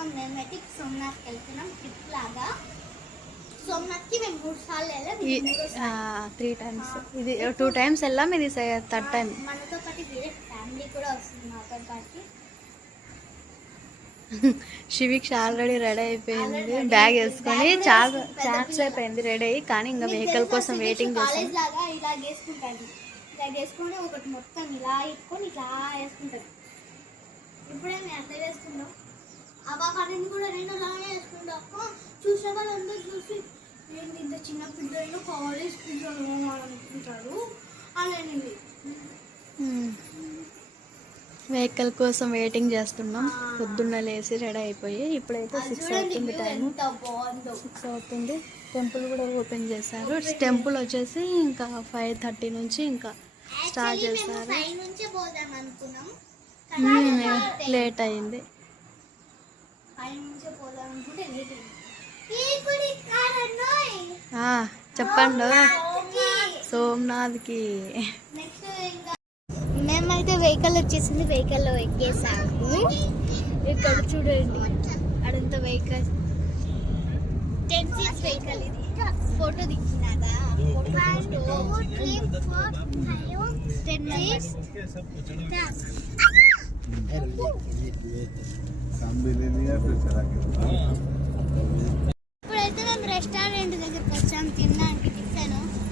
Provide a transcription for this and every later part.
వెళ్తున్నాం, మేమైతే సోమనాథ్కి వెళ్తున్నాం ట్రిప్ లాగా. సోమనాథ్కి మేము 3 సార్లు వెళ్ళాం, 3 times. ఇది 2 times వెళ్ళాం, ఇది 3rd time. మనతో పాటు వేరే ఫ్యామిలీ కూడా వస్తుంది మాతో పాటు. శివిక్ష ఆల్రెడీ రెడీ అయిపోయింది, బ్యాగ్ వేసుకొని చాలా సేపు అయింది రెడీ అయ్యి, కానీ ఇంకా వెహికల్ కోసం వెయిటింగ్ చేస్తాం. లాగా ఇలా వేసుకుంటాను, ఇలా వేసుకొని ఒకటి మొత్తం ఇలా ఇట్టుకొని ఇట్లా వేసుకుంటాను. ఇప్పుడే నేను అట్లా వేసుకుంటాం, ఆ బాబాని కూడా నేను అలాగే వేసుకుంటాను. చూసే వాళ్ళందరూ చూసి నేను ఇంత చిన్న పిల్లలు కాలేజ్ పిల్లలు అనుకుంటారు. అలానే వెహికల్ కోసం వెయిటింగ్ చేస్తున్నాం. పొద్దున్న లేసి రెడీ అయిపోయి ఇప్పుడైతే 6 అవుతుంది, టైం 6 అవుతుంది. టెంపుల్ కూడా ఓపెన్ చేశారు. టెంపుల్ వచ్చేసి ఇంకా 5:30 నుంచి ఇంకా స్టార్ట్ చేస్తారు. లేట్ అయింది. చెప్పండి సోమనాథ్కి. మేమైతే వెహికల్ వచ్చేసింది, వెహికల్లో ఎక్కేసాము. ఇక్కడ చూడండి అడంతా వెహికల్ 10 seats వెహికల్. ఇది ఫోటో దిగినాదా? 10 seats. ఇప్పుడైతే మేము రెస్టారెంట్ దగ్గరికి వచ్చాం తినడానికి.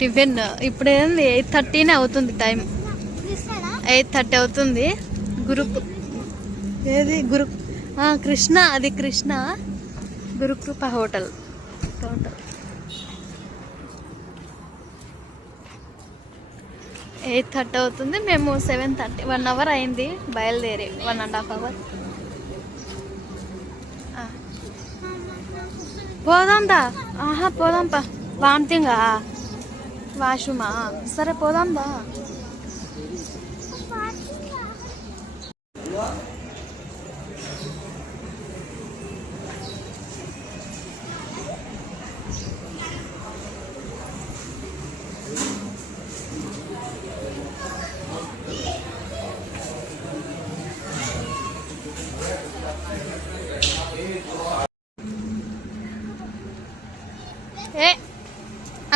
టిఫిన్ ఇప్పుడు 8:30 అవుతుంది టైం. 8:30 అవుతుంది. గ్రూప్ ఏది గ్రూప్ కృష్ణ, అది కృష్ణ గురుకృప హోటల్. 8:30 అవుతుంది. మేము 7:30, 1 hour అయింది బయలుదేరి, 1.5 hour. పోదాందా? పోదాంపా. వామిటింగా వాష్రూమా? సరే పోదాందా.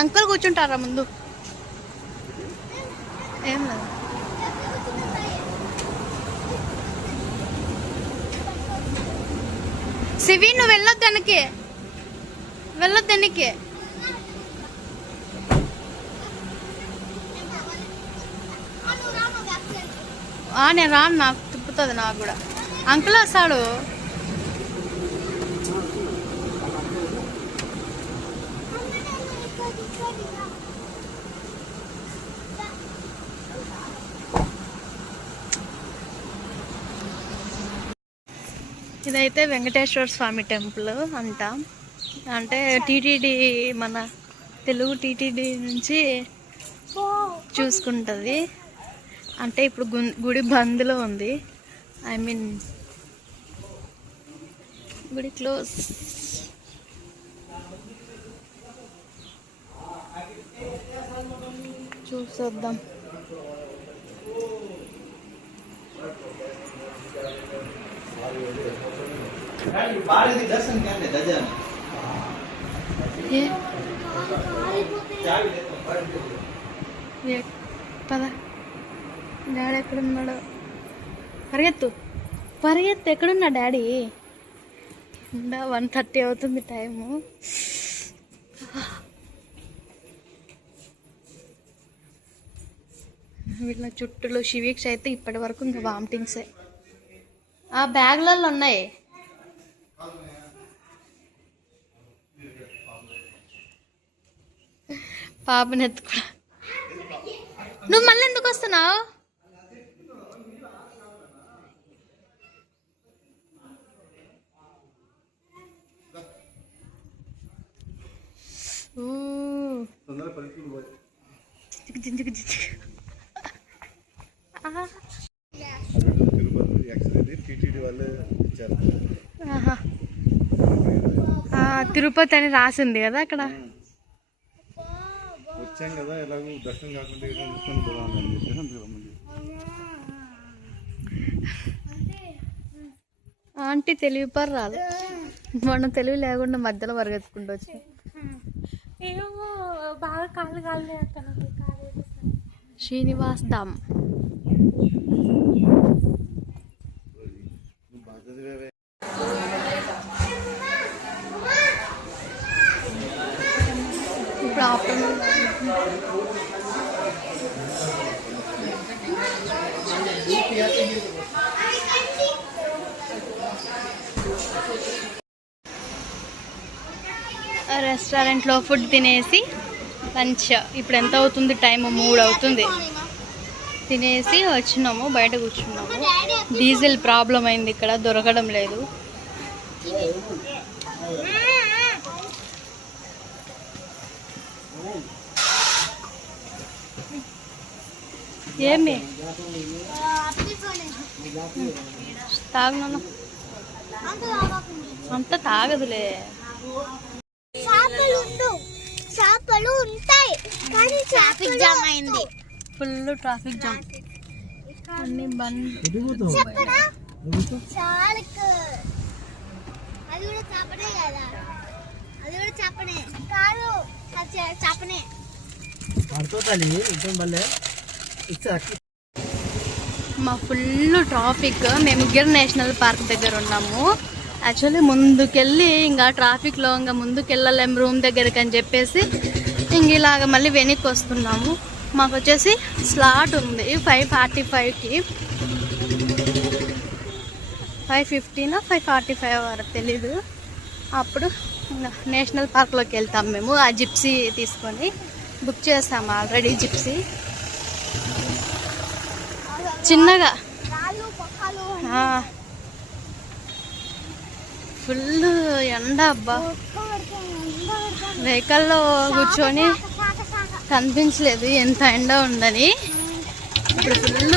అంకుల్ కూర్చుంటారా ముందు? ఏం లేదు. శివి నువ్వు వెళ్ళొద్దానికి, వెళ్ళొద్దానికి. నేను రాను, నాకు తిప్పుతుంది నాకు కూడా. అంకుల్ వస్తాడు. ఇదైతే వెంకటేశ్వర స్వామి టెంపుల్ అంట. అంటే టీటీడీ, మన తెలుగు టీటీడీ నుంచి చూసుకుంటుంది. అంటే ఇప్పుడు గుడి బంద్లో ఉంది, ఐ మీన్ గుడి క్లోజ్. చూసొద్దాం. పద, డాడీ ఎక్కడున్నాడు? పరిగెత్తు పరిగెత్తు, ఎక్కడున్నా డాడీ? 1:30 అవుతుంది టైము. వీళ్ళ చుట్టూలో శివీక్ష అయితే ఇప్పటి వరకు ఇంకా వామిటింగ్సే. ఆ బ్యాగ్లలో ఉన్నాయి. పాపని ఎత్తుకో. నువ్వు మళ్ళీ ఎందుకు వస్తున్నావు? తిరుపతి అని రాసింది కదా అక్కడ. వచ్చాం కదా, ఎలాగో దర్శనం కాకుండా ఆంటీ తెలివి పర్రాలు, మనం తెలివి లేకుండా మధ్యలో పరిగెత్తుకుంటూ వచ్చి ఏమో బాగా కాళ్ళు శ్రీనివాస్ ధామ్. ఇప్పుడు ఆఫ్టర్నూన్ రెస్టారెంట్లో ఫుడ్ తినేసి లంచ్, ఇప్పుడు ఎంత అవుతుంది, టైం 3 అవుతుంది. తినేసి వచ్చినాము, బయట కూర్చున్నాము. డీజిల్ ప్రాబ్లం అయింది, ఇక్కడ దొరకడం లేదు. ఏమి తాగునా, అంత తాగదులే. చేపలు ఉంటాయి కానీ ట్రాఫిక్ జామ్ అయింది, ఫుల్ ట్రాఫిక్ జామ్. అన్ని బంద్. అది కూడా చేపనే కదా, అది కూడా చేపనే కాదు, చేపనే. మా ఫుల్ ట్రాఫిక్. మేము గిర్ నేషనల్ పార్క్ దగ్గర ఉన్నాము. యాక్చువల్లీ ముందుకెళ్ళి ఇంకా ట్రాఫిక్లో ఇంకా ముందుకెళ్ళలేము రూమ్ దగ్గరికి అని చెప్పేసి ఇంక ఇలాగ మళ్ళీ వెనక్కి వస్తున్నాము. మాకు వచ్చేసి స్లాట్ ఉంది 5:45కి, 5:15 5:45 వరకు తెలీదు. అప్పుడు నేషనల్ పార్క్లోకి వెళ్తాం మేము. ఆ జిప్సీ తీసుకొని బుక్ చేస్తాము ఆల్రెడీ. జిప్సీ చిన్నగా ఫుల్ ఎండ అబ్బా, వెహికల్లో కూర్చొని కనిపించలేదు ఎంత ఎండ ఉందని. ఇప్పుడు ఫుల్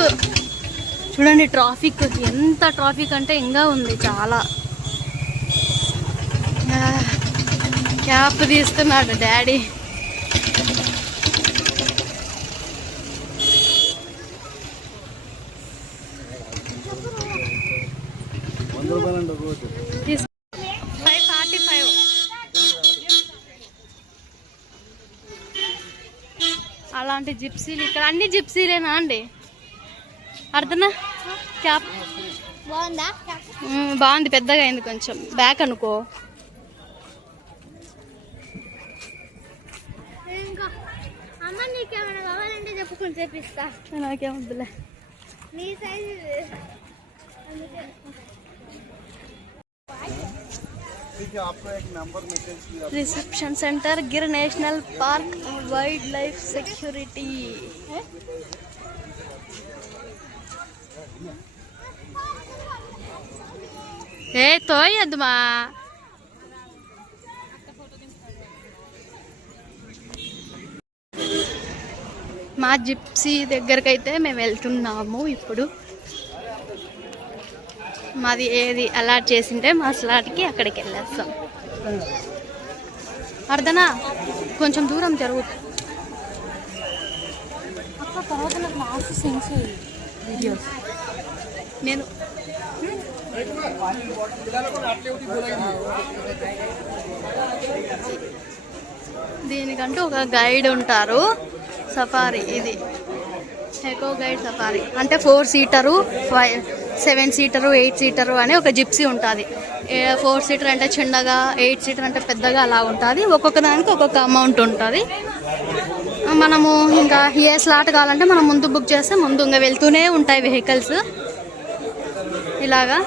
చూడండి ట్రాఫిక్, ఎంత ట్రాఫిక్ అంటే ఇంకా ఉంది చాలా. క్యాప్ తీస్తున్నాడు డాడీ. అలాంటి జిప్సీలు ఇక్కడ అన్ని జిప్సీలేనా అండి? అర్థనా క్యాప్ బాగుందా? బాగుంది, పెద్దగా అయింది కొంచెం, బ్యాక్ అనుకో. అమ్మ నీకేమైనా కావాలంటే చెప్పుకుని చేపిస్తా. నాకేమొద్దులే. నీ size reception centre, Gir national park, wildlife security. ఏ తోయద్దు మా. మా జిప్సీ దగ్గరికి అయితే మేము వెళ్తున్నాము ఇప్పుడు. మాది ఏది అలాట్ చేసింటే మా స్లాట్కి అక్కడికి వెళ్ళేస్తాం. అర్థనా కొంచెం దూరం జరుగు. నేను దీనికంటూ ఒక గైడ్ ఉంటారు. సఫారీ, ఇది ఎకో గైడ్ సఫారీ అంటే 4 సీటరు, 7 సీటరు, 8 సీటరు అని ఒక జిప్సీ ఉంటుంది. 4 సీటర్ అంటే చిన్నగా, 8 సీటర్ అంటే పెద్దగా అలా ఉంటుంది. ఒక్కొక్క దానికి ఒక్కొక్క అమౌంట్ ఉంటుంది. మనము ఇంకా ఏ స్లాట్ కావాలంటే మనం ముందు బుక్ చేస్తే ముందు ఇంకా వెళ్తూనే ఉంటాయి వెహికల్స్ ఇలాగా.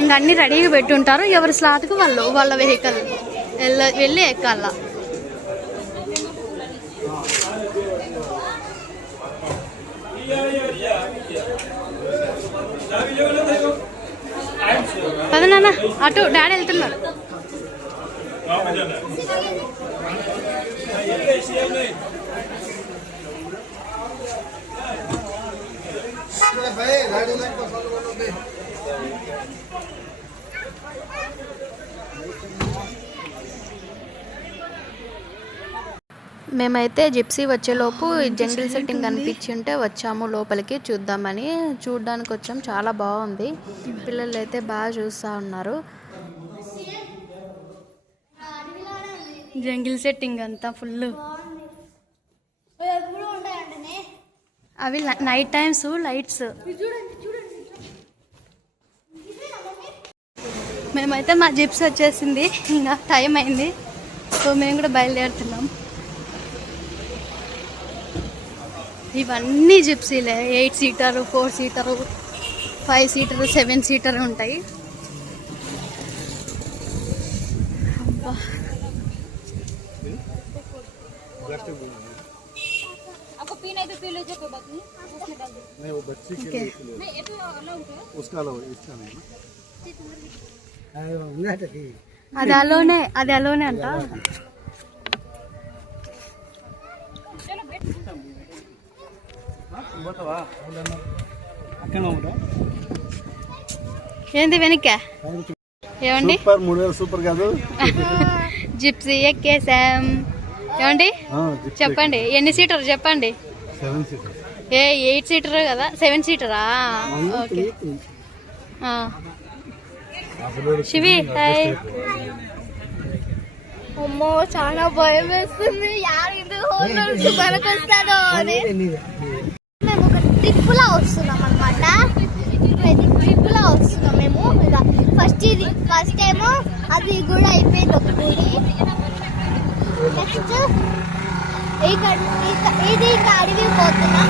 ఇంకా అన్నీ రెడీగా పెట్టి ఉంటారు. ఎవరి స్లాట్కి వాళ్ళ వెహికల్ వెళ్ళి ఎక్కాల. పద నాన్న, అటు డాడీ వెళ్తున్నాడు. మేమైతే జిప్సీ వచ్చేలోపు జంగిల్ సెట్టింగ్ కనిపించి ఉంటే వచ్చాము లోపలికి చూద్దామని. చూడ్డానికి వచ్చాము, చాలా బాగుంది. పిల్లలు అయితే బాగా చూస్తూ ఉన్నారు. జంగిల్ సెట్టింగ్ అంతా ఫుల్. ఎప్పుడు ఉంటాయంటనే అవి నైట్ టైమ్స్ లైట్స్. మేమైతే మా జిప్స్ వచ్చేసింది, ఇంకా టైం అయింది. సో మేము కూడా బయలుదేరుతున్నాం. ఇవన్నీ జిప్సీలే. 8 సీటర్, 4 సీటర్, 5 సీటర్, 7 సీటర్ ఉంటాయి. आपको पीना है तो पी लीजिए, कोई बात नहीं। उसमें डाल दो। नहीं वो बच्चे के Okay. लिए इसलिए। नहीं ये तो अलाउड है। उसका अलावा इसका नहीं ना। అది అలోనే అంట. ఏంది వెనక ఏమండి? సూపర్ మూడేళ్ళు సూపర్ కాదు. జిప్సీ ఎక్కేసాం. ఏమండి చెప్పండి, ఎన్ని సీటర్ చెప్పండి? 7 సీటర్. 8 సీటర్ కదా, 7 సీటరా? ఓకే. శివి హాయ్. అమ్మో చాలా భయం వేస్తుంది. మనకొస్తాడో అని మేము ఒక ట్రిప్పులా వస్తున్నాం అనమాట. ట్రిప్పులా వస్తున్నాం మేము. ఇక ఫస్ట్ ఏమో అది కూడా అయిపోయింది ఒక గుడి. నెక్స్ట్ ఇది ఇంకా అడవికి పోతున్నాం.